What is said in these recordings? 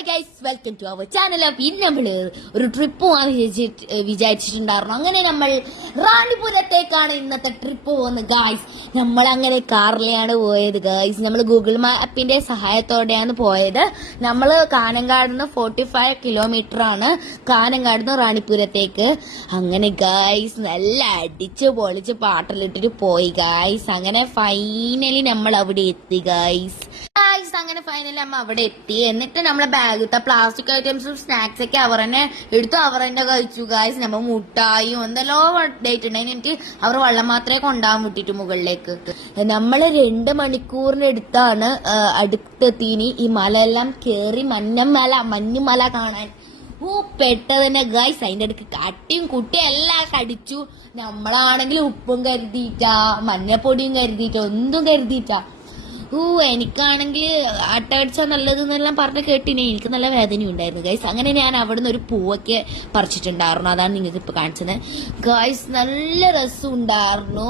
Hi guys, welcome to our channel. അപ്പൊ ഇന്ന് നമ്മള് ഒരു ട്രിപ്പ് പോകാൻ വിചാരിച്ചിട്ടുണ്ടായിരുന്നു. അങ്ങനെ നമ്മൾ റാണിപുരത്തേക്കാണ് ഇന്നത്തെ ട്രിപ്പ് പോകുന്നത് ഗൈസ്. നമ്മൾ അങ്ങനെ കാറിലാണ് പോയത് ഗൈസ്. നമ്മൾ ഗൂഗിൾ മാപ്പിന്റെ സഹായത്തോടെയാണ് പോയത്. നമ്മൾ കാനങ്കാട് നിന്ന് 45 കിലോമീറ്റർ ആണ് കാനങ്കാട് നിന്ന് റാണിപുരത്തേക്ക്. അങ്ങനെ ഗൈസ് നല്ല അടിച്ച് പൊളിച്ച് പാട്ടിലിട്ടിട്ട് പോയി ഗൈസ്. അങ്ങനെ ഫൈനലി നമ്മൾ അവിടെ എത്തി ഗൈസ്. അങ്ങനെ ഫൈനലി നമ്മ അവിടെ എത്തി. എന്നിട്ട് നമ്മളെ ബാഗിലത്തെ പ്ലാസ്റ്റിക് ഐറ്റംസും സ്നാക്സ് ഒക്കെ അവർ തന്നെ എടുത്തു, അവർ തന്നെ കഴിച്ചു ഗൈസ്. നമ്മ മുട്ടായും എന്തെല്ലോ ഡേറ്റ് ഉണ്ടായി. എനിക്ക് അവർ വെള്ളം മാത്രമേ കൊണ്ടുപോകാൻ വിട്ടിട്ട് മുകളിലേക്ക്. നമ്മള് 2 മണിക്കൂറിനടുത്താണ് അടുത്തെത്തീനി. ഈ മലയെല്ലാം കേറി മഞ്ഞുമല കാണാൻ പെട്ടതന്നെ ഗൈസ്. അതിന്റെ അടുക്ക് കട്ടിയും കുട്ടിയും എല്ലാം കടിച്ചു. നമ്മളാണെങ്കിൽ ഉപ്പും കരുതിയിട്ടാ, മഞ്ഞപ്പൊടിയും കരുതിയിട്ടാ, ഒന്നും കരുതിയിട്ടാ. എനിക്കാണെങ്കിൽ അട്ടടിച്ചാൽ നല്ലതെന്നെല്ലാം പറഞ്ഞ് കേട്ടിനെ. എനിക്ക് നല്ല വേദന ഉണ്ടായിരുന്നു ഗൈസ്. അങ്ങനെ ഞാൻ അവിടുന്ന് ഒരു പൂവൊക്കെ പറിച്ചിട്ടുണ്ടായിരുന്നു. അതാണ് നിങ്ങൾക്ക് ഇപ്പൊ കാണിച്ചത് ഗൈസ്. നല്ല രസം ഉണ്ടായിരുന്നു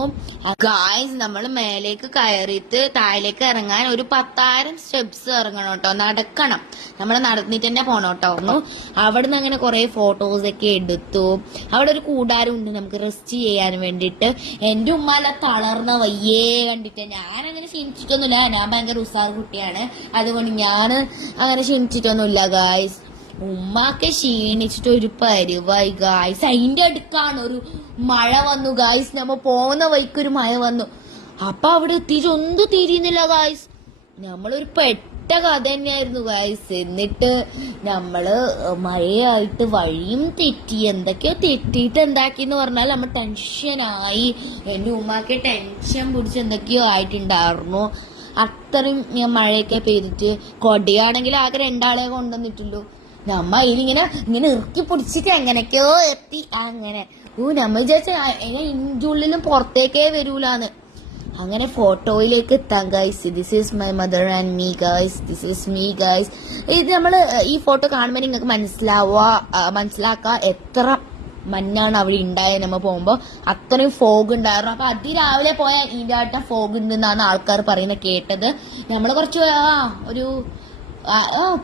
ഗൈസ്. നമ്മൾ മേലേക്ക് കയറിയിട്ട് താഴേക്ക് ഇറങ്ങാൻ ഒരു 10,000 സ്റ്റെപ്സ് ഇറങ്ങണം കേട്ടോ, നടക്കണം. നമ്മൾ നടന്നിട്ട് തന്നെ പോണം കേട്ടോ. അവിടുന്ന് അങ്ങനെ കുറെ ഫോട്ടോസ് ഒക്കെ എടുത്തു. അവിടെ ഒരു കൂടാരം ഉണ്ട് നമുക്ക് റെസ്റ്റ് ചെയ്യാൻ വേണ്ടിയിട്ട്. എന്റെ ഉമ്മാല തളർന്ന വയ്യേ കണ്ടിട്ട് ഞാനങ്ങനെ ക്ഷീണിച്ചിട്ടൊന്നുമില്ല. ഞാൻ ഭയങ്കര ഉസാർ കുട്ടിയാണ്, അതുകൊണ്ട് ഞാൻ അങ്ങനെ ക്ഷീണിച്ചിട്ടൊന്നുമില്ല ഗായ്സ്. ഉമ്മാക്ക് ക്ഷീണിച്ചിട്ട് ഒരു പരിവായി ഗായ്സ്. അതിന്റെ അടുക്കാണ് ഒരു മഴ വന്നു ഗായ്സ്. നമ്മ പോകുന്ന വഴിക്കൊരു മഴ വന്നു. അപ്പൊ അവിടെ എത്തിയിട്ട് ഒന്നും തിരിയുന്നില്ല ഗായ്സ്. നമ്മളൊരു പെട്ട കഥ തന്നെയായിരുന്നു ഗായ്സ്. എന്നിട്ട് നമ്മള് മഴയായിട്ട് വഴിയും തെറ്റി, എന്തൊക്കെയോ തെറ്റിയിട്ട് എന്താക്കിന്ന് പറഞ്ഞാൽ നമ്മൾ ടെൻഷനായി. എന്റെ ഉമ്മാക്ക് ടെൻഷൻ പിടിച്ച് എന്തൊക്കെയോ ആയിട്ടുണ്ടായിരുന്നു. അത്രയും മഴയൊക്കെ പെയ്തിട്ട് കൊടയാണെങ്കിൽ ആകെ 2 ആളെ കൊണ്ടുവന്നിട്ടുള്ളൂ. നമ്മ ഇതിലിങ്ങനെ ഇറുക്കി പിടിച്ചിട്ട് എങ്ങനെയൊക്കെയോ എത്തി. അങ്ങനെ നമ്മ വിചാരിച്ച ഇതിന്റെ ഉള്ളിലും പുറത്തേക്കേ വരൂലാന്ന്. അങ്ങനെ ഫോട്ടോയിലേക്ക് എത്താം guys. This is my mother and me guys. This is me guys. ഇത് നമ്മള് ഈ ഫോട്ടോ കാണുമ്പോൾ നിങ്ങൾക്ക് മനസ്സിലാക്കുക എത്ര മഞ്ഞാണ് അവിടെ ഉണ്ടായത്. നമ്മ പോകുമ്പോ അത്രയും ഫോഗ് ഉണ്ടായിരുന്നു. അപ്പൊ അതിരാവിലെ പോയാൽ ഇതിന്റെ ആട്ടം ഫോഗ് ഉണ്ടെന്നാണ് ആൾക്കാർ പറയുന്നത് കേട്ടത്. നമ്മള് കുറച്ച്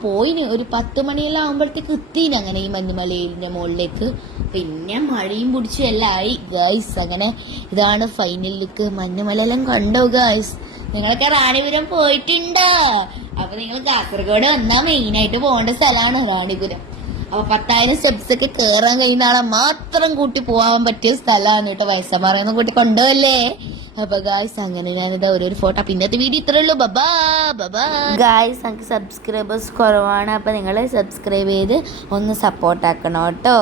പോയിന് ഒരു 10 മണിയെല്ലാം ആകുമ്പോഴത്തേക്ക് എത്തീന് അങ്ങനെ ഈ മഞ്ഞുമലയിലിന്റെ മുകളിലേക്ക്. പിന്നെ മഴയും പിടിച്ചു എല്ലാം ആയി ഗൈസ്. അങ്ങനെ ഇതാണ് ഫൈനൽ ലുക്ക്. മഞ്ഞുമലയെല്ലാം കണ്ടോ ഗൈസ്? നിങ്ങളൊക്കെ റാണിപുരം പോയിട്ടുണ്ടോ? അപ്പൊ നിങ്ങൾ കാസർഗോഡ് വന്നാൽ മെയിനായിട്ട് പോകേണ്ട സ്ഥലമാണ് റാണിപുരം. അപ്പൊ 10,000 സ്റ്റെപ്സ് ഒക്കെ കയറാൻ കഴിയുന്ന ആളെ മാത്രം കൂട്ടി പോവാൻ പറ്റിയ സ്ഥലമാണ് കേട്ടോ. വയസ്സന്മാരെയൊന്നും കൂട്ടി കൊണ്ടുപോകല്ലേ. അപ്പൊ ഗായ്സ് അങ്ങനെ ഞാനിതാ ഒരു ഫോട്ടോ. പിന്നത്തെ വീഡിയോ ഇത്രേ ഉള്ളൂ. ബബാ ഗായ്സ്. നമുക്ക് സബ്സ്ക്രൈബേഴ്സ് കുറവാണ്. അപ്പൊ നിങ്ങൾ സബ്സ്ക്രൈബ് ചെയ്ത് ഒന്ന് സപ്പോർട്ട് ആക്കണം കേട്ടോ.